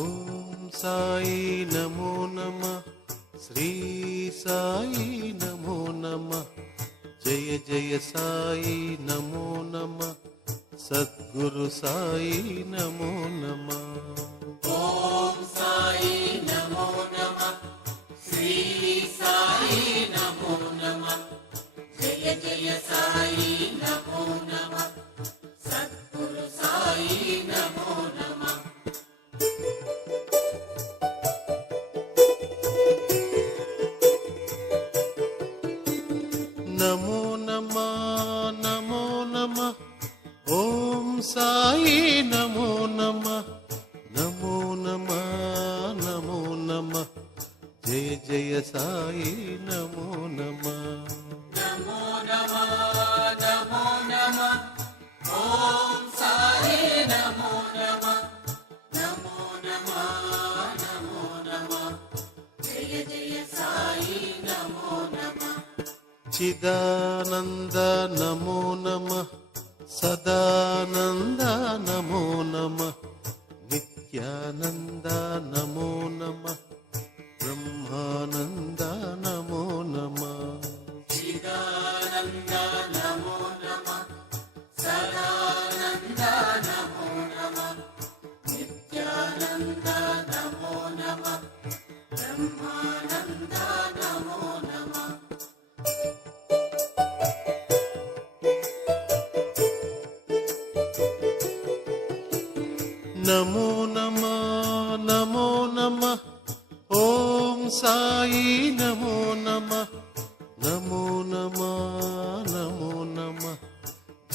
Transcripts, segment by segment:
ఓం సాయి నమో నమ, శ్రీ సాయి నమో నమ, జయ జయ సాయి నమో నమ, సద్గురు సాయి నమో నమ. ఓం సాయి నమో నమ, శ్రీ సాయి నమో నమ, జయ జయ సాయి నమో నమ, సద్గురు సాయి నమో నమ. నమో నమ నమో నమ, ఓం సాయి నమో నమ, నమో నమ నమో నమ, జయ జయ సాయి నమో నమ. నమో నమ నమో నమ, ఓం సాయి నమో నమ, నమో నమ నమో నమ, జయ జయ సాయి నమో నమ. చిదానంద నమో నమ, సదానంద నమో నమ, నిత్యానంద నమో నమ, బ్రహ్మానంద నమో నమ. చిదానంద నమో నమ, సదానంద నమో నమ, నిత్యానంద నమో నమ, బ్రహ్మానంద నమో నమ. నమో నమ నమో నమ, ఓం సాయి నమో నమ, నమో నమ నమో నమ,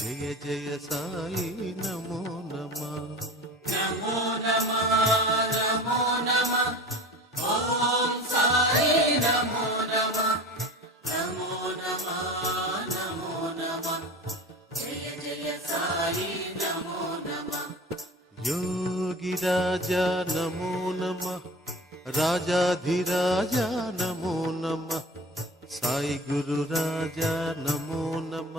జయ జయ సాయి నమో నమ. నమో నమ నమో నమ, ఓం సాయి నమో నమ, నమో నమ నమో నమ, జయ జయ సాయి నమో నమ. యోగి రాజా నమో నమ, రాజాధిరాజా నమో నమ, సాయి గురు రాజా నమో నమ,